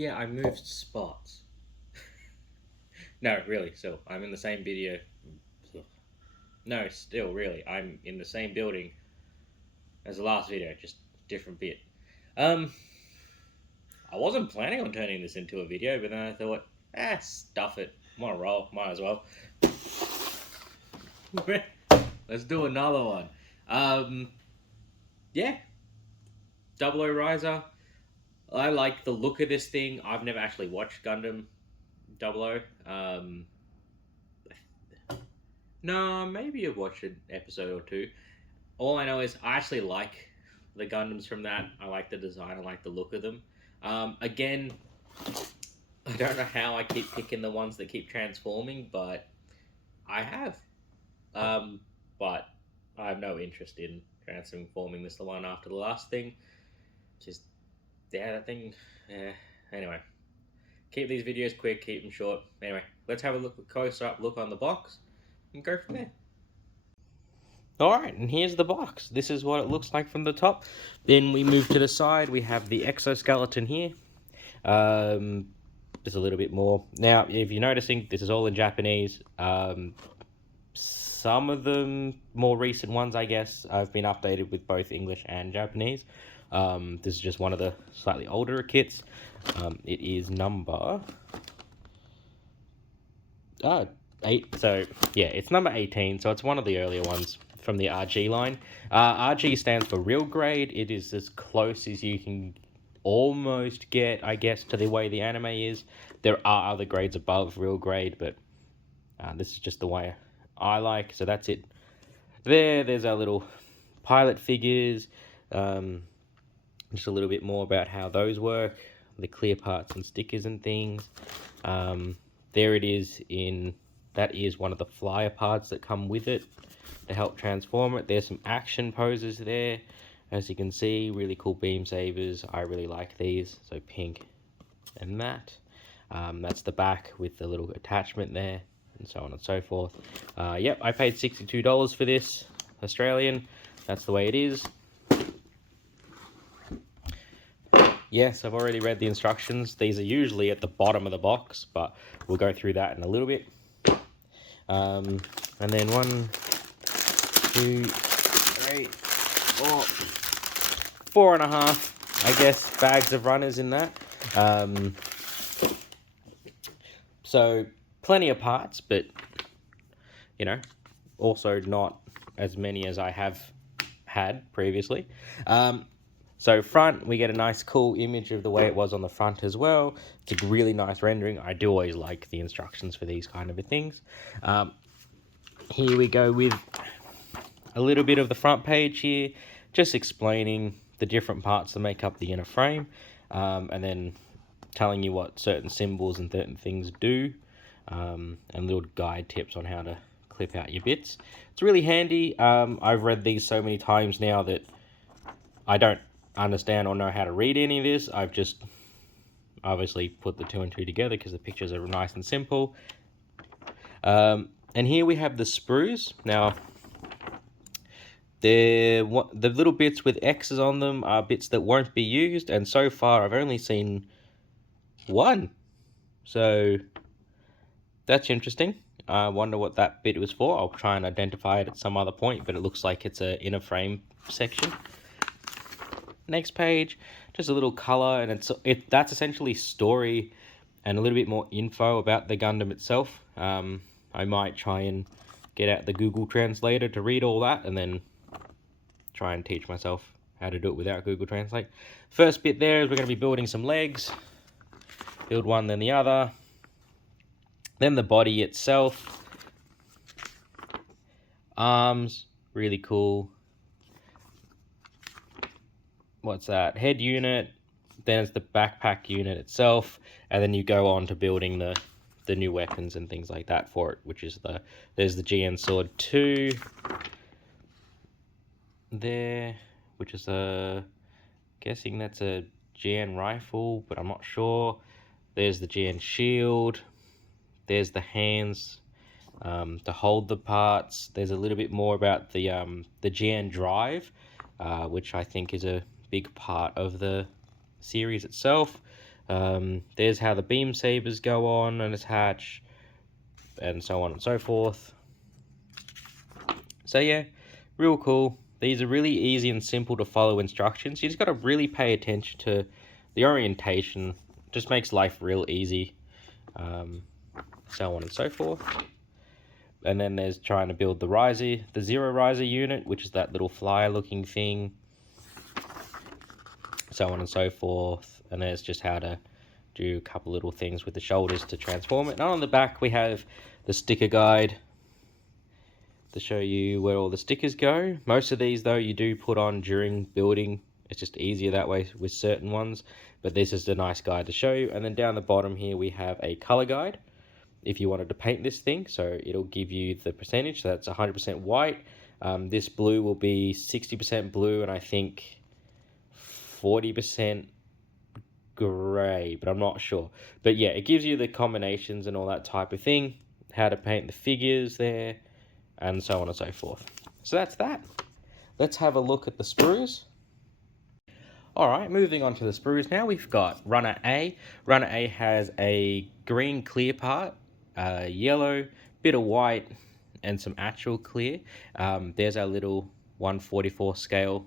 Yeah, I moved spots. No, really, still, I'm in the same video. No, still, really, I'm in the same building as the last video, just different bit. Um, I wasn't planning on turning this into a video, but then I thought, stuff it. I'm on a roll, might as well. Let's do another one. Yeah, Double O Riser. I like the look of this thing. I've never actually watched Gundam Double O. No, maybe I've watched an episode or two. All I know is I actually like the Gundams from that. I like the design. I like the look of them. Again, I don't know how I keep picking the ones that keep transforming, but I have. But I have no interest in transforming this the one after the last thing. Just that thing. Anyway, keep these videos quick, keep them short. Anyway, let's have a close up look on the box and go from there. Alright, and here's the box. This is what it looks like from the top. Then we move to the side. We have the exoskeleton here. Just a little bit more. Now, if you're noticing, this is all in Japanese. Some of them, more recent ones, I guess, I've been updated with both English and Japanese. This is just one of the slightly older kits. It is number 8. So yeah, it's number 18. So it's one of the earlier ones from the RG line. RG stands for real grade. It is as close as you can almost get, I guess, to the way the anime is. There are other grades above real grade, but this is just the way I like. So that's it. There's our little pilot figures. Just a little bit more about how those work, the clear parts and stickers and things. There it is that is one of the flyer parts that come with it to help transform it. There's some action poses there. As you can see, really cool beam sabers. I really like these. So pink and that. That's the back with the little attachment there and so on and so forth. Yep, I paid $62 for this, Australian. That's the way it is. Yes, I've already read the instructions. These are usually at the bottom of the box, but we'll go through that in a little bit. And then 1, 2, 3, 4, 4.5, I guess, bags of runners in that. So plenty of parts, but you know, also not as many as I have had previously. So front, we get a nice cool image of the way it was on the front as well. It's a really nice rendering. I do always like the instructions for these kind of things. Here we go with a little bit of the front page here, just explaining the different parts that make up the inner frame, and then telling you what certain symbols and certain things do, and little guide tips on how to clip out your bits. It's really handy. I've read these so many times now that I don't understand or know how to read any of this. I've just obviously put the 2 and 2 together because the pictures are nice and simple. And here we have the sprues. Now, the little bits with X's on them are bits that won't be used, and so far I've only seen one. So that's interesting. I wonder what that bit was for. I'll try and identify it at some other point, but it looks like it's an inner frame section. Next page, just a little color, and that's essentially story and a little bit more info about the Gundam itself. I might try and get out the Google Translator to read all that, and then try and teach myself how to do it without Google Translate. First bit there is we're going to be building some legs. Build one, then the other. Then the body itself. Arms, really cool. What's that? Head unit, then it's the backpack unit itself, and then you go on to building the new weapons and things like that for it, which is there's the GN Sword 2 there, which is guessing that's a GN rifle, but I'm not sure. There's the GN shield, there's the hands to hold the parts. There's a little bit more about the GN drive, which I think is a big part of the series itself. There's how the beam sabers go on and attach, and so on and so forth. So yeah, real cool. These are really easy and simple to follow instructions. You just got to really pay attention to the orientation. Just makes life real easy. So on and so forth. And then there's trying to build the zero riser unit, which is that little flyer looking thing. So on and so forth. And there's just how to do a couple little things with the shoulders to transform it. And on the back we have the sticker guide to show you where all the stickers go. Most of these though you do put on during building. It's just easier that way with certain ones, but this is a nice guide to show you. And then down the bottom here we have a color guide if you wanted to paint this thing, so it'll give you the percentage. So that's 100% white. This blue will be 60% blue and I think 40% gray, but I'm not sure. But yeah, it gives you the combinations and all that type of thing, how to paint the figures there, and so on and so forth. So that's that. Let's have a look at the sprues. Alright, moving on to the sprues now. We've got runner A. Runner A has a green clear part, yellow, bit of white, and some actual clear. There's our little 1/44 scale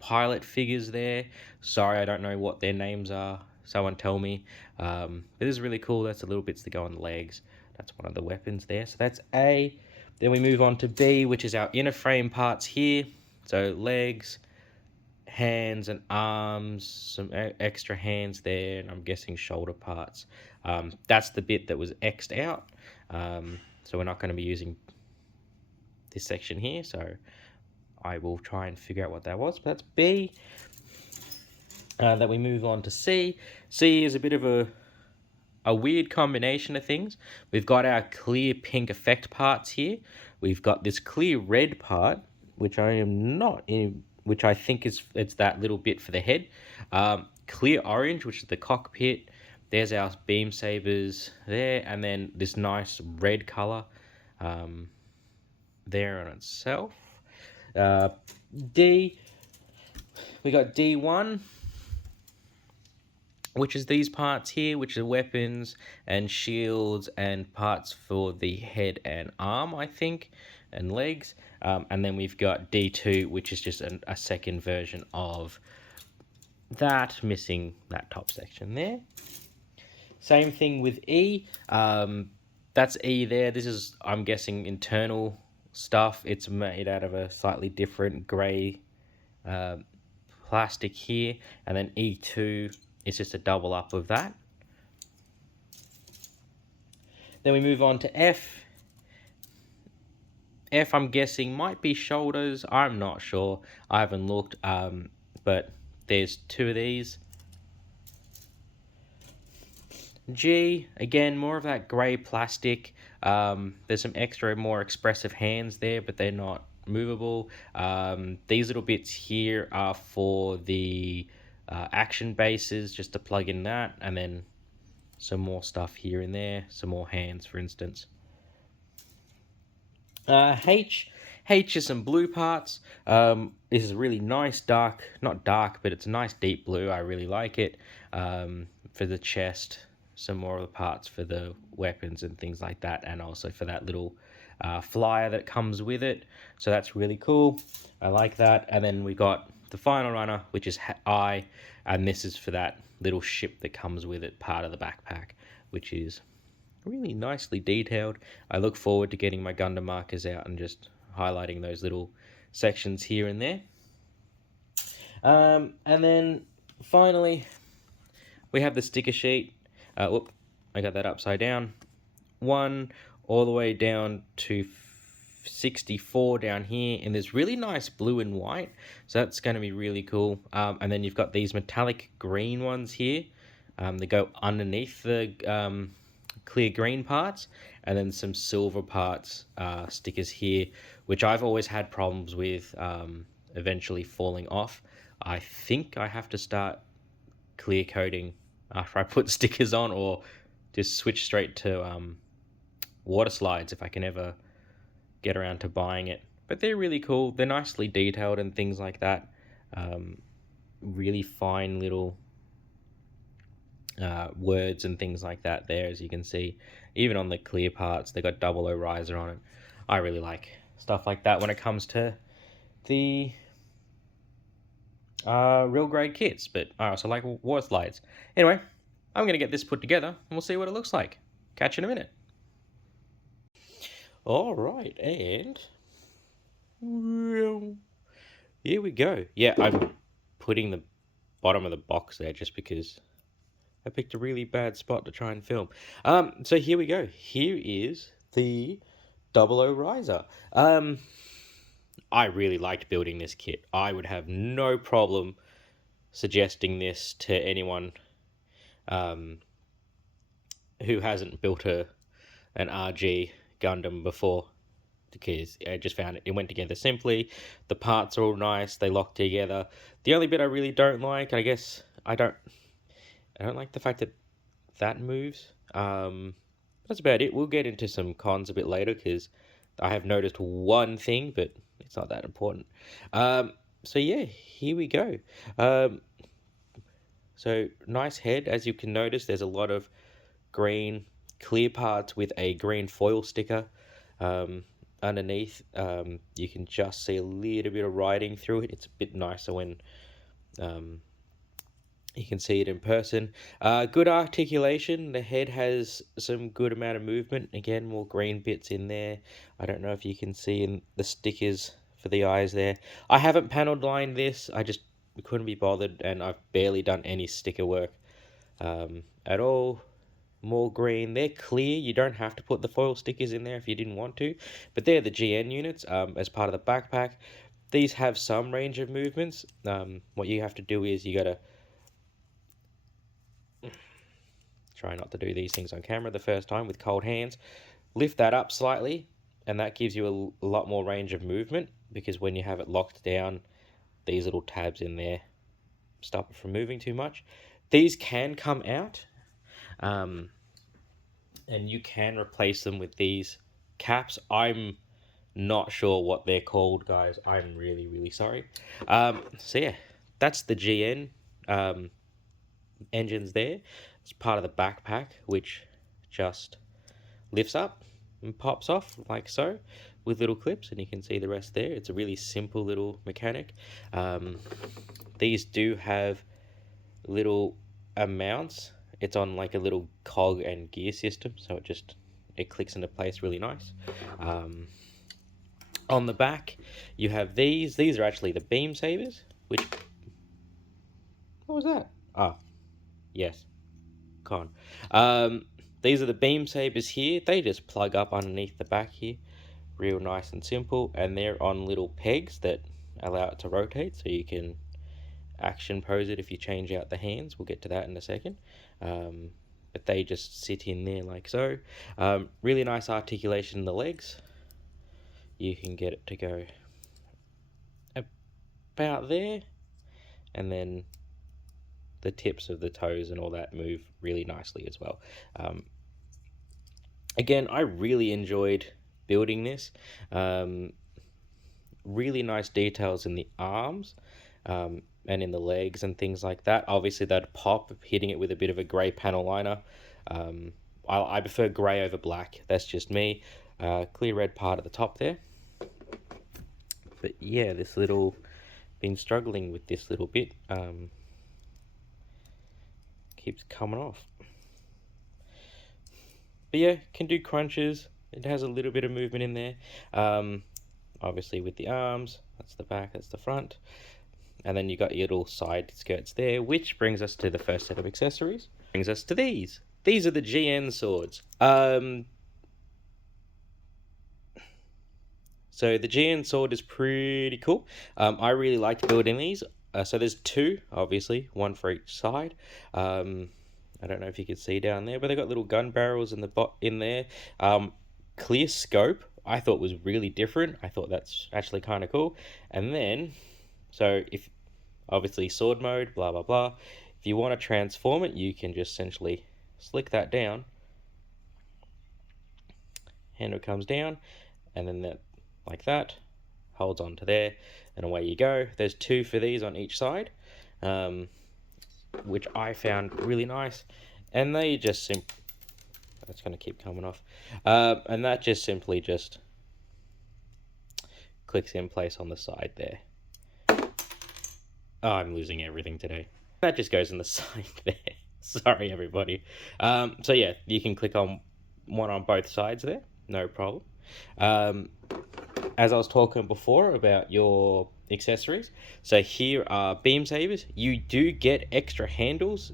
pilot figures there. Sorry, I don't know what their names are. Someone tell me. But this is really cool. That's the little bits that go on the legs. That's one of the weapons there. So that's A. Then we move on to B, which is our inner frame parts here. So legs, hands and arms, some extra hands there, and I'm guessing shoulder parts. That's the bit that was X'd out. So we're not going to be using this section here. So I will try and figure out what that was. But that's B. Then we move on to C. C is a bit of a weird combination of things. We've got our clear pink effect parts here. We've got this clear red part, which I am not in, which I think it's that little bit for the head. Clear orange, which is the cockpit. There's our beam sabers there, and then this nice red color there on itself. D, we got D1, which is these parts here, which are weapons and shields and parts for the head and arm, I think, and legs. And then we've got D2, which is just a second version of that, missing that top section there. Same thing with E. That's E there. This is, I'm guessing, internal stuff. It's made out of a slightly different grey plastic here. And then E2 is just a double up of that. Then we move on to F. F, I'm guessing, might be shoulders. I'm not sure. I haven't looked. But there's two of these. G, again, more of that grey plastic. There's some extra, more expressive hands there, but they're not movable. These little bits here are for the action bases, just to plug in that, and then some more stuff here and there, some more hands, for instance. H is some blue parts. This is a really nice dark, not dark, but it's a nice deep blue. I really like it. For the chest, some more of the parts for the weapons and things like that, and also for that little flyer that comes with it. So that's really cool. I like that. And then we got the final runner, which is I, and this is for that little ship that comes with it, part of the backpack, which is really nicely detailed. I look forward to getting my Gundam markers out and just highlighting those little sections here and there. And then finally, we have the sticker sheet. Whoop, I got that upside down. 1 all the way down to 64 down here, and there's really nice blue and white, so that's going to be really cool. And then you've got these metallic green ones here. They go underneath the clear green parts, and then some silver parts, stickers here, which I've always had problems with eventually falling off. I think I have to start clear coating after I put stickers on, or just switch straight to water slides if I can ever get around to buying it. But they're really cool. They're nicely detailed and things like that. Really fine little words and things like that there, as you can see. Even on the clear parts, they got double O riser on it. I really like stuff like that when it comes to the real grade kits, but I also like war slides. Anyway, I'm going to get this put together and we'll see what it looks like. Catch you in a minute. All right, and here we go. Yeah, I'm putting the bottom of the box there just because I picked a really bad spot to try and film. So here we go. Here is the Double O riser. I really liked building this kit. I would have no problem suggesting this to anyone who hasn't built an RG Gundam before, because I just found it went together simply. The parts are all nice, they lock together. The only bit I really don't like, I guess I don't like the fact that moves. That's about it. We'll get into some cons a bit later because I have noticed one thing, but it's not that important. So yeah, here we go. So nice head. As you can notice, there's a lot of green clear parts with a green foil sticker. Underneath, you can just see a little bit of writing through it. It's a bit nicer when you can see it in person. Good articulation. The head has some good amount of movement. Again, more green bits in there. I don't know if you can see in the stickers for the eyes there. I haven't panel lined this. I just couldn't be bothered, and I've barely done any sticker work at all. More green. They're clear. You don't have to put the foil stickers in there if you didn't want to, but they're the GN units as part of the backpack. These have some range of movements. What you have to do is you gotta try not to do these things on camera the first time with cold hands. Lift that up slightly, and that gives you a lot more range of movement, because when you have it locked down, these little tabs in there stop it from moving too much. These can come out, and you can replace them with these caps. I'm not sure what they're called, guys. I'm really, really sorry. So yeah, that's the GN engines there. It's part of the backpack, which just lifts up and pops off like so with little clips, and you can see the rest there. It's a really simple little mechanic. These do have little amounts. It's on like a little cog and gear system, so it clicks into place really nice. On the back, you have these. These are actually the beam sabers, which... What was that? Ah, yes. Con. These are the beam sabers here. They just plug up underneath the back here. Real nice and simple. And they're on little pegs that allow it to rotate, so you can action pose it if you change out the hands. We'll get to that in a second. But they just sit in there like so. Really nice articulation in the legs. You can get it to go about there, and then the tips of the toes and all that move really nicely as well. Again, I really enjoyed building this. Really nice details in the arms and in the legs and things like that. Obviously, that pop, hitting it with a bit of a grey panel liner. I prefer grey over black. That's just me. Clear red part at the top there. But yeah, been struggling with this little bit. Keeps coming off. But yeah, can do crunches. It has a little bit of movement in there. Obviously with the arms, that's the back, that's the front. And then you got your little side skirts there, which brings us to the first set of accessories. Brings us to these. These are the GN swords. So the GN sword is pretty cool. I really liked building these. So there's two, obviously, one for each side. I don't know if you can see down there, but they got little gun barrels in there. Clear scope, I thought was really different. I thought that's actually kind of cool. And then, so if obviously sword mode, blah blah blah. If you want to transform it, you can just essentially slick that down. Handle comes down, and then that, like that, holds on to there, and away you go. There's two for these on each side. which I found really nice. And they just that's going to keep coming off. And that just simply just clicks in place on the side there. Oh, I'm losing everything today. That just goes in the side there. Sorry, everybody. So yeah, you can click on one on both sides there. No problem. As I was talking before about your accessories, so here are beam sabers. You do get extra handles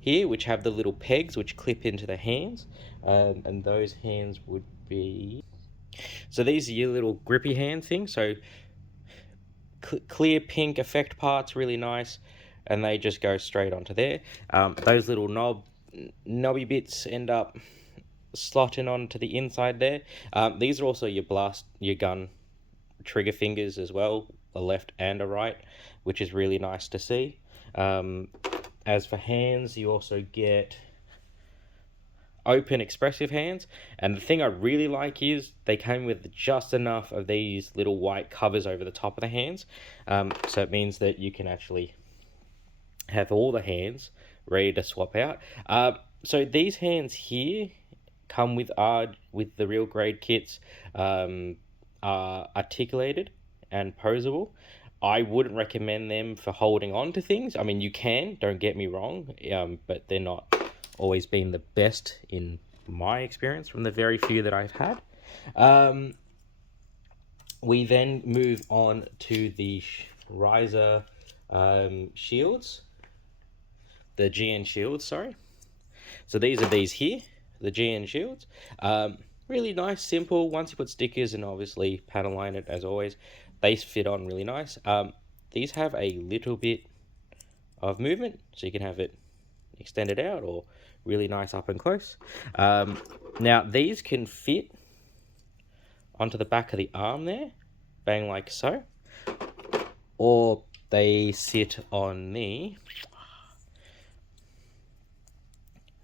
here, which have the little pegs which clip into the hands, and those hands would be. So these are your little grippy hand things. So clear pink effect parts, really nice, and they just go straight onto there. Those little knobby bits end up slotting onto the inside there. These are also your gun trigger fingers as well, a left and a right, which is really nice to see. As for hands, you also get open expressive hands, and the thing I really like is they came with just enough of these little white covers over the top of the hands, so it means that you can actually have all the hands ready to swap out. So these hands here come with the real grade kits, are articulated and posable. I wouldn't recommend them for holding on to things. I mean, you can, don't get me wrong, but they're not always been the best in my experience from the very few that I've had. We then move on to the riser shields, the GN shields, sorry. So these are these here, the GN shields. Really nice, simple. Once you put stickers and obviously panel line it as always, they fit on really nice. These have a little bit of movement, so you can have it extended out or really nice up and close. Now these can fit onto the back of the arm there, bang like so, or they sit on the,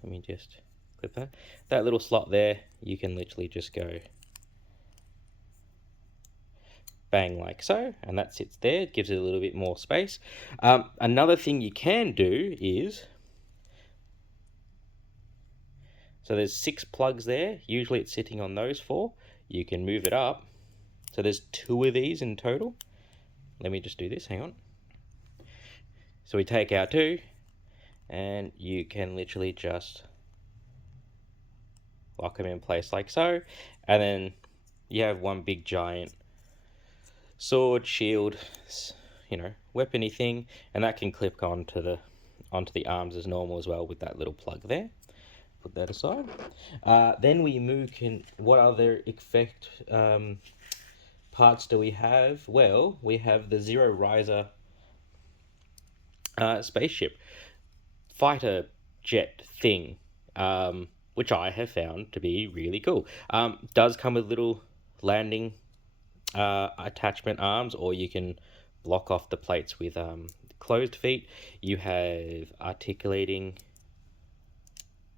let me just clip that little slot there. You can literally just go bang like so, and that sits there. It gives it a little bit more space. Another thing you can do is, so there's 6 plugs there. Usually it's sitting on those 4. You can move it up. So there's 2 of these in total. Let me just do this, hang on. So we take our 2, and you can literally just lock them in place like so. And then you have one big giant sword, shield, weapony thing, and that can clip onto the arms as normal as well with that little plug there. Put that aside. Then we move what other effect parts do we have? Well, we have the Zero Riser spaceship fighter jet thing, which I have found to be really cool. Does come with little landing attachment arms, or you can block off the plates with closed feet. You have articulating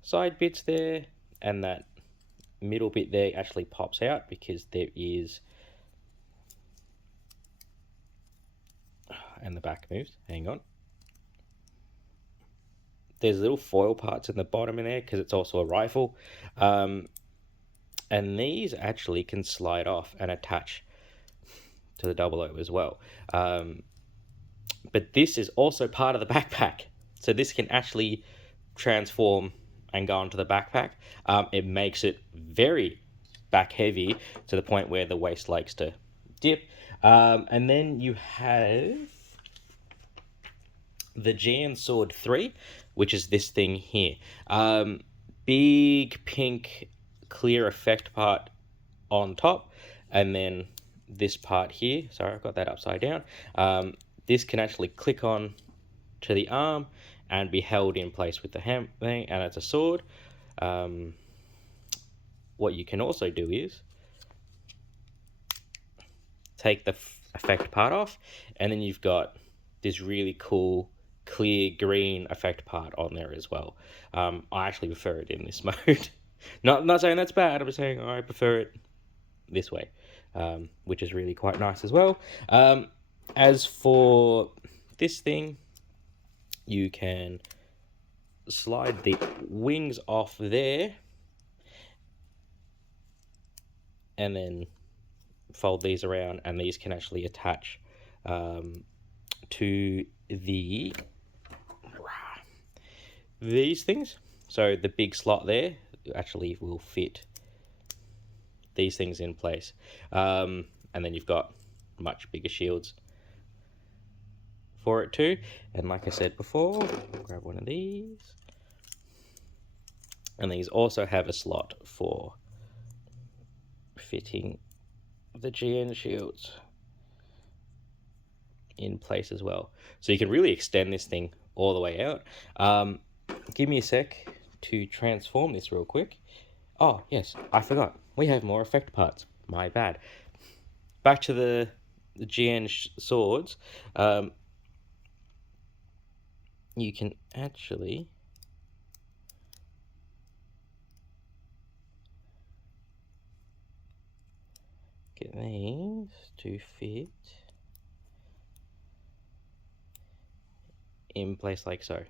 side bits there, and that middle bit there actually pops out because there is, and the back moves, hang on, there's little foil parts in the bottom in there because it's also a rifle, and these actually can slide off and attach to the 00 as well. But this is also part of the backpack, so this can actually transform and go onto the backpack. It makes it very back heavy to the point where the waist likes to dip. And then you have the GN Sword 3, which is this thing here. Big pink clear effect part on top, and then this part here, sorry, I've got that upside down. This can actually click on to the arm and be held in place with the hand thing, and it's a sword. What you can also do is take the effect part off, and then you've got this really cool clear green effect part on there as well. I actually prefer it in this mode. Not saying that's bad, I'm just saying I prefer it this way, which is really quite nice as well. As for this thing, you can slide the wings off there and then fold these around, and these can actually attach to these things. So the big slot there actually will fit these things in place, and then you've got much bigger shields for it too. And like I said before, grab one of these, and these also have a slot for fitting the GN shields in place as well. So you can really extend this thing all the way out. Give me a sec to transform this real quick. Oh yes, I forgot, we have more effect parts, my bad. Back to the GN swords. You can actually get these to fit in place like so.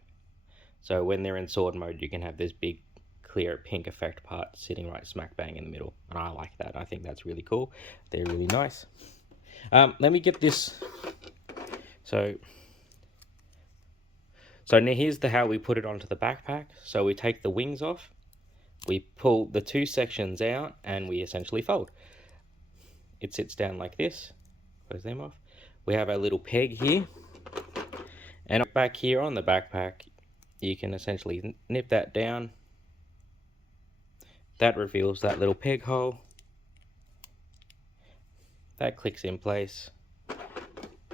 So when they're in sword mode, you can have this big clear pink effect part sitting right smack bang in the middle, and I like that. I think that's really cool. They're really nice. Let me get this. So now here's how we put it onto the backpack. So we take the wings off, we pull the two sections out, and we essentially fold. It sits down like this. Close them off. We have our little peg here, and back here on the backpack, you can essentially nip that down. That reveals that little peg hole. That clicks in place,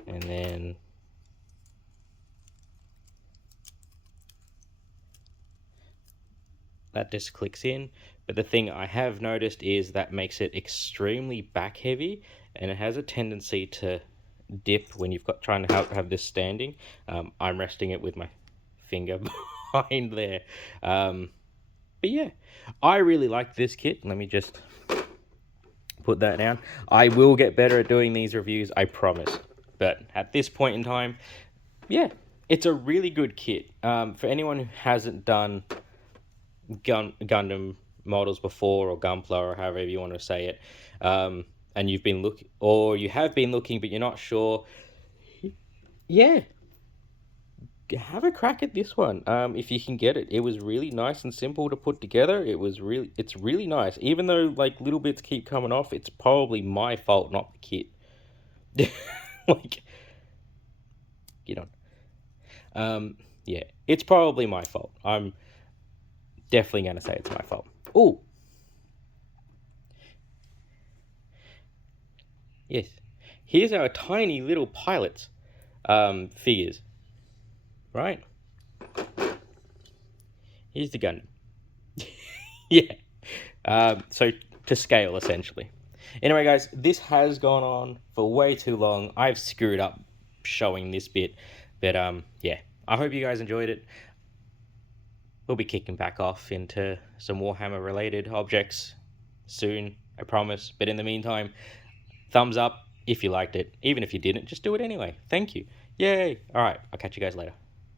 and then that just clicks in. But the thing I have noticed is that makes it extremely back heavy, and it has a tendency to dip when you've got trying to have this standing. I'm resting it with my finger behind there. But yeah, I really like this kit. Let me just put that down. I will get better at doing these reviews, I promise. But at this point in time, yeah, it's a really good kit. For anyone who hasn't done Gundam models before, or Gunpla, or however you want to say it, and you've been looking, or you have been looking but you're not sure, yeah, have a crack at this one. If you can get it. It was really nice and simple to put together. It's really nice. Even though like little bits keep coming off, it's probably my fault, not the kit. Like, get on. Yeah, it's probably my fault. I'm definitely gonna say it's my fault. Oh, yes. Here's our tiny little pilots figures. Right? Here's the Gundam. Yeah. So to scale, essentially. Anyway, guys, this has gone on for way too long. I've screwed up showing this bit. But, yeah. I hope you guys enjoyed it. We'll be kicking back off into some Warhammer-related objects soon, I promise. But in the meantime, thumbs up if you liked it. Even if you didn't, just do it anyway. Thank you. Yay! Alright, I'll catch you guys later.